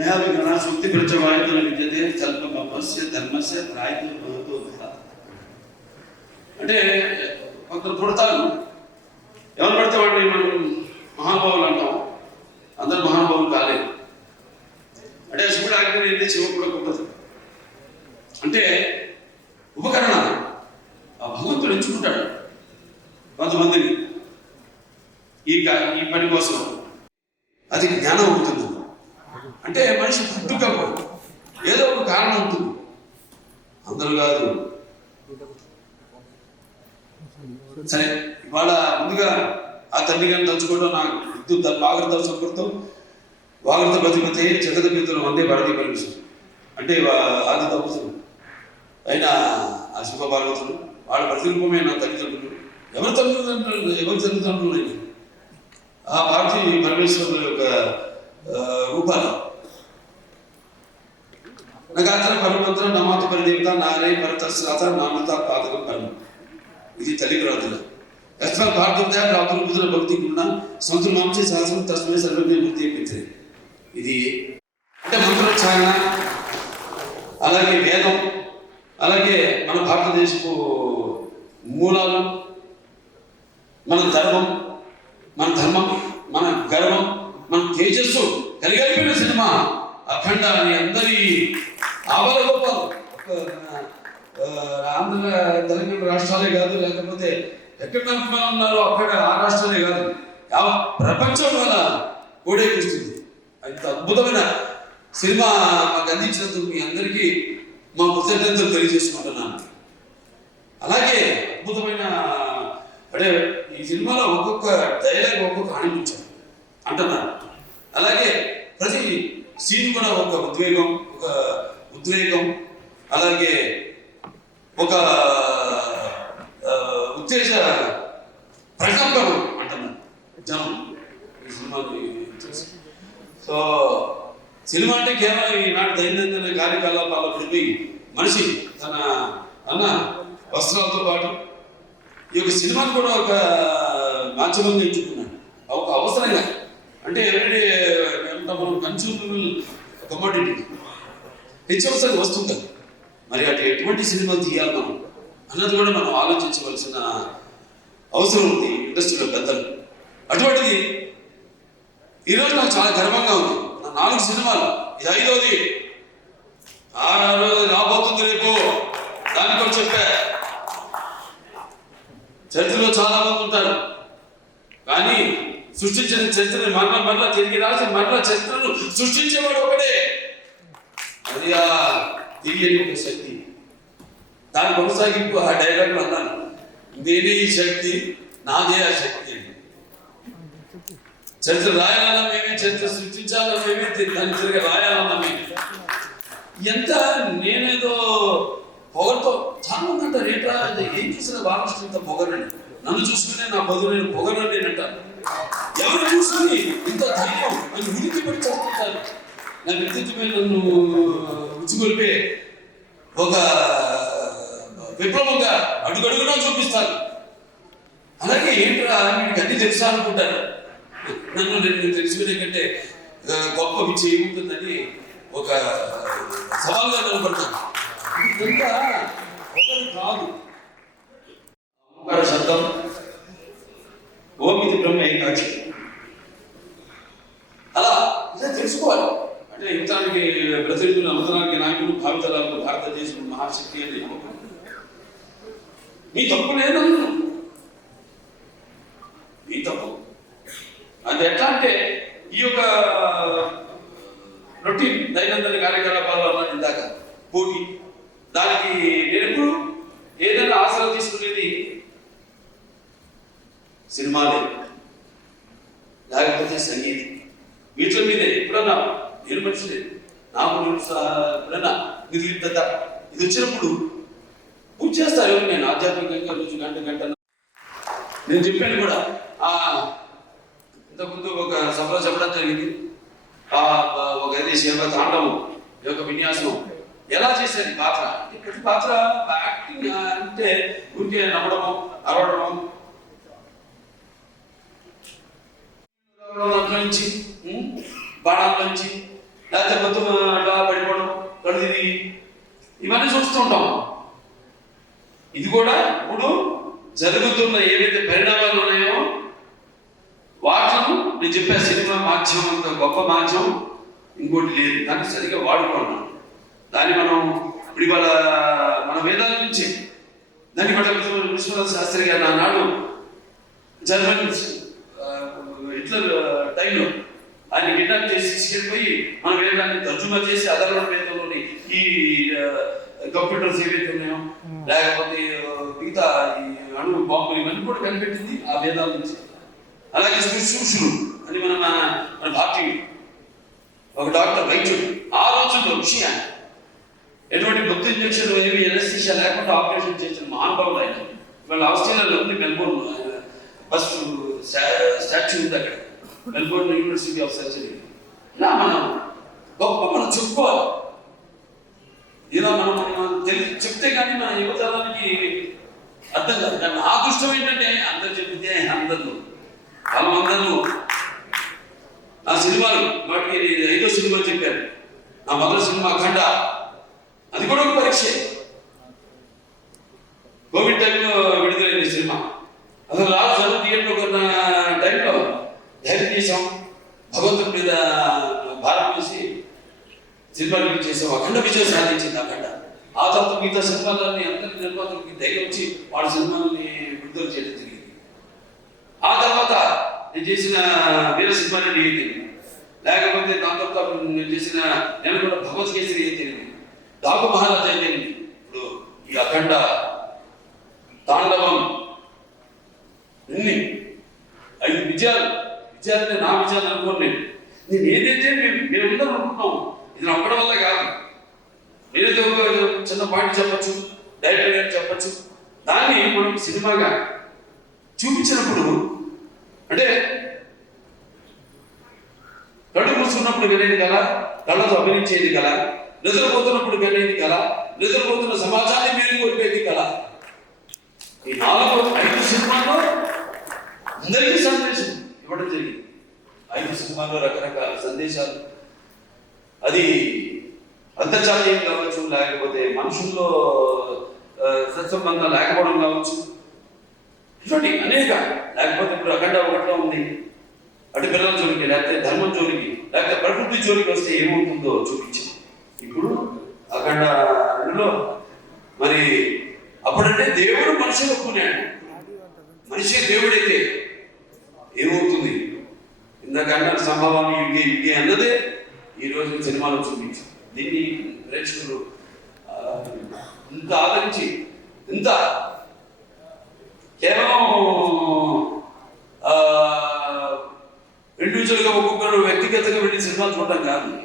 नया विज्ञान सुक्ति प्रचवायतन विद्यते कल्पमपस्य धर्मस्य प्रायतो भवतो भयात् అంటే కొందరు పుడతారు ఎవరు పడితే వాడిని మనం మహానుభావులు అంటాం. అందరు మహానుభావులు కాలేదు. అంటే శివుడు ఆజ్ఞ ఏంటి, శివ కూడా కుట్టదు. అంటే ఉపకరణ ఆ భగవంతుడు ఎంచుకుంటాడు కొంతమందిని ఈ పని కోసం. అది జ్ఞానం అవుతుంది. అంటే మనిషి పుట్టుక ఏదో ఒక కారణం ఉంటుంది, అందరూ కాదు. సరే, ఇవాళ ముందుగా ఆ తండ్రి గారిని తలుచుకోవడం నాకు విద్యుత్ వాగర్త సంపృతం వాగర్త ప్రతిపతి జగత పితృలు వందే భారతీయ పరిమిషం. అంటే ఆది దంపతులు అయిన ఆ శివ పార్వతులు వాళ్ళ ప్రతిరూపమే నా తల్లిదండ్రులు. ఎవరి తల్లిదండ్రులు నేను ఆ భారతీయ పరమేశ్వరుల యొక్క రూపాలు. నగాత్ర పరమంత్ర నమాత పరిదేవత నారే పరతశ్రాత నామత పాదకం పరమ. ఇది తల్లి ప్రార్థన. యస్మాత్ భారతోదయ ప్రాప్తుల భక్తి గుణ సంతుల మాంసే శాస్త్రం తస్మై సర్వజ్ఞ బుద్ధి పిత్రే. ఇది అంటే మంత్రోచ్చారణ, అలాగే వేదం, అలాగే మన భారతదేశపు మూలాలు, మన ధర్మం, మన గర్వం, మన తేజస్సు కలిగిపోయిన సినిమా అఖండ అని అందరి ఆవల గొప్పలు. ఆంధ్ర తెలంగాణ రాష్ట్రాలే కాదు, లేకపోతే ఎక్కడ ఉన్నారో అక్కడ ఆ రాష్ట్రాలే కాదు, ప్రపంచం వల్ల ఓడేపిస్తుంది. అంత అద్భుతమైన సినిమా మాకు అందించినందుకు మీ అందరికీ మా కృతజ్ఞతలు తెలియజేసుకుంటున్నాను. అలాగే అద్భుతమైన అంటే ఈ సినిమాలో ఒక్కొక్క డైలాగ్ ఒక్కొక్క ఆనందించారు అంటున్నారు. అలాగే ప్రతి సీన్ కూడా ఒక ఉద్వేగం, అలాగే ఒక ఉత్తేజ ప్రకంపనం అంటున్నారు జనం ఈ సినిమాని చూసి. సో సినిమా అంటే కేవలం ఈనాటి దైనందిన కార్యకలాపాల్లో పడిపోయి మనిషి తన అన్న వస్త్రాలతో పాటు ఈ యొక్క సినిమాను కూడా ఒక మాధ్యమంగా ఎంచుకున్నాడు. ఒక అవసరంగా, అంటే ఎవరిడే మనం కన్స్యూమబుల్ కమోడిటీ, నిత్యవసర వస్తువు కదా. మరి అటు ఎటువంటి సినిమాలు తీయాలి మనం అన్నది కూడా మనం ఆలోచించవలసిన అవసరం ఉంది ఇండస్ట్రీలో పెద్దలు. అటువంటిది ఈరోజు నాకు చాలా గర్వంగా ఉంది. నా 4 సినిమాలు, ఇది 5వది. 6వది రాబోతుంది రేపు. దానికో చెప్పా, చరిత్రలో చాలా మంది ఉంటారు, కానీ సృష్టించిన చరిత్రని మరలా తిరిగి రాసి మరలా చరిత్రను సృష్టించేవాడు ఒకడే. అది ఆ తెలియని ఒక శక్తి. దాని కొనసాగింపు ఆ డైలాగ్ అన్నాను, నేనే ఈ శక్తి, నాదే ఆ శక్తి అని. చరిత్ర రాయాలన్నా మేమే, చరిత్ర సృష్టించాలన్నా మేమే, దాన్ని తిరిగి రాయాలన్నా మేమే. ఎంత నేనేదో పొగతో చాలా మంది అంటారు, ఏంట్రా ఏం చూసిన బాలకృష్ణ ఇంత పొగరండి, నన్ను చూసుకునే నా బదులు నేను పొగరండి అని అంటారు. ఎవరు చూసుకుని ఇంత ధైర్యం నన్ను ఉనికి పడి చేస్తుంటారు. నా వ్యక్తిత్వమే నన్ను ఉచ్చిగొలిపే ఒక విప్లవంగా అడుగడుగునా చూపిస్తారు. అలాగే ఏంట్రా మీకు అన్ని తెలుసా అనుకుంటారు. నన్ను నేను తెలుసుకునే కంటే గొప్ప విద్య ఏముంటుందని ఒక సవాల్గా నిలబడతాను. ఇదంతా ఒకరు కాదు. ఓంకార శబ్దం, ఓం ఇది బ్రహ్మ ఏకాక్షి. అలా ఇలా తెలుసుకోవాలి. అంటే యువతానికి ప్రతినిధులు, నవతరానికి నాయకులు, భావితరాలకు భారతదేశం మహాశక్తి అని మీ తప్పు లేదు, మీ తప్పు. అది ఎట్లా అంటే ఈ యొక్క రొటీన్ దైనందిన కార్యకలాపాల్లో అన్నది ఇందాక పోటీ, దానికి నేను ఎప్పుడు ఏదైనా ఆసరా తీసుకునేది సినిమాలే, లేకపోతే సంగీతం. వీటిలో మీదే ఎప్పుడన్నా నేను మనిషి నాకు ఎప్పుడన్నా నిర్లిప్తత ఇది వచ్చినప్పుడు పూజ చేస్తారు. నేను ఆధ్యాత్మికంగా రోజు గంట నేను చెప్పాను కూడా. ఇంతకుముందు ఒక సభలో చెప్పడం జరిగింది. ఒక శివ తాండవం యొక్క విన్యాసం ఎలా చేసేది పాత్ర. ప్రతి పాత్ర యాక్టింగ్ అంటే ఊరికే నవ్వడము, అరవడము, బాణాల నుంచి లేకపోతే మొత్తం అట్లా పడిపోవడం, కళ్ళు తిరిగి, ఇవన్నీ చూస్తూ ఉంటాం. ఇది కూడా ఇప్పుడు జరుగుతున్న ఏవైతే పరిణామాలు ఉన్నాయో వాటిను నేను చెప్పా, సినిమా మాధ్యమం అంత గొప్ప మాధ్యమం ఇంకోటి లేదు, దాన్ని సరిగ్గా వాడుకున్నాం. దాన్ని మనం ఇప్పుడు ఇవాళ మన వేదాల నుంచి దాన్ని బట్టి విశ్వనాథ శాస్త్రి గారు ఆనాడు జర్మన్ హిట్లర్ టైంలో ఆయన కిడ్నాప్ చేసి తీసుకెళ్ళిపోయి మన వేదాన్ని తర్జుమా చేసి అదర్వణ వేదంలోని ఈ కంప్యూటర్స్ ఏవైతే ఉన్నాయో లేకపోతే మిగతా ఈ అణువు బాంబులు ఇవన్నీ కూడా కనిపెట్టింది ఆ వేదాల నుంచి. అలాగే శుశ్రూషులు అని మన భారతీయ ఒక డాక్టర్ వైద్యుడు ఆ రోజుల్లో విషయాన్ని ఎటువంటి గుర్తు ఇంజక్షన్ ఏమి ఎనస్థీషియా లేకుండా ఆపరేషన్ చేసిన మహానుభావులు ఆయన. ఇవాళ ఆస్ట్రేలియాలో ఉంది మెల్బోర్న్ ఫస్ట్ స్టాచ్యూ ఉంది అక్కడ, మెల్బోర్న్ యూనివర్సిటీ ఆఫ్ సర్జరీ. ఇలా మనం గొప్ప మనం చెప్పుకోవాలి, ఇలా మనం చెప్తే కానీ మన యువతరానికి అర్థం కాదు. కానీ నా దృష్టం ఏంటంటే అందరు చెప్తే అందరూ వాళ్ళందరూ నా సినిమాలు వాటికి 5వ సినిమా చెప్పారు. నా మొదటి సినిమా అఖండ, అది కూడా ఒక పరీక్ష. కోవిడ్ టైంలో విడుదలైంది సినిమా. అసలు రాజు జనం థియేటర్లో కొన్న టైంలో ధైర్యం చేసాం, భగవంతుడి మీద భారం వేసి సినిమా రిలీజ్ చేసాం. అఖండ విజయం సాధించింది అఖండ. ఆ తర్వాత మిగతా సినిమాలని అందరి నిర్మాతలకి ధైర్యం వచ్చి వాళ్ళ సినిమాలని విడుదల చేయడం జరిగింది. ఆ తర్వాత నేను చేసిన వీర సింహారెడ్డి అయితే, లేకపోతే దాని తర్వాత నేను చేసిన నేను కూడా భగవద్గీత అయితే, దాగు మహారాజ్ అయితే, ఇప్పుడు ఈ అఖండ, తాండవం, ఇన్ని 5 విజయాలంటే నా విజయాలు అనుకోండి. నేను ఏదైతే మేమందరం అనుకుంటున్నాం, ఇది నమ్మడం వల్ల కాదు. నేనైతే ఒక చిన్న పాయింట్ చెప్పచ్చు, డైరెక్టర్ గారు చెప్పచ్చు, దాన్ని మనం సినిమాగా చూపించినప్పుడు అంటే కళ్ళు మూసుకున్నప్పుడు వినేది కల, కళ్ళతో అభినయించేది కల, నిద్రపోతున్నప్పుడు వినేది కల, నిద్రపోతున్న సమాజాన్ని మేలుకొల్పేది కల. ఈ 4-5 సినిమాల్లో అందరికీ సందేశం ఇవ్వడం జరిగింది. 5 సినిమాల్లో రకరకాల సందేశాలు, అది అంతర్జాతీయం కావచ్చు, లేకపోతే మనుషుల్లో సత్సంబంధం లేకపోవడం కావచ్చు, ఇటువంటి అనేక. లేకపోతే ఇప్పుడు అఖండ 1లో ఉంది, అటు పిల్లల జోలికి, లేకపోతే ధర్మం జోలికి, లేకపోతే ప్రకృతి జోలికి వస్తే ఏమవుతుందో చూపించాం. ఇప్పుడు అఖండ 2లో మరి అప్పుడంటే దేవుడు మనిషిని ఒప్పుకున్నాడు, మనిషి దేవుడైతే ఏమవుతుంది? ఇందాక సంభవాన్ని యుగే అన్నదే ఈరోజు సినిమాలో చూపించాం. దీన్ని ప్రేక్షకులు ఇంత ఆదరించి, ఇంత కేవలం ఇండివిజువల్గా ఒక్కొక్కరు వ్యక్తిగతంగా వెళ్ళి సినిమాలు చూడటం కాదు.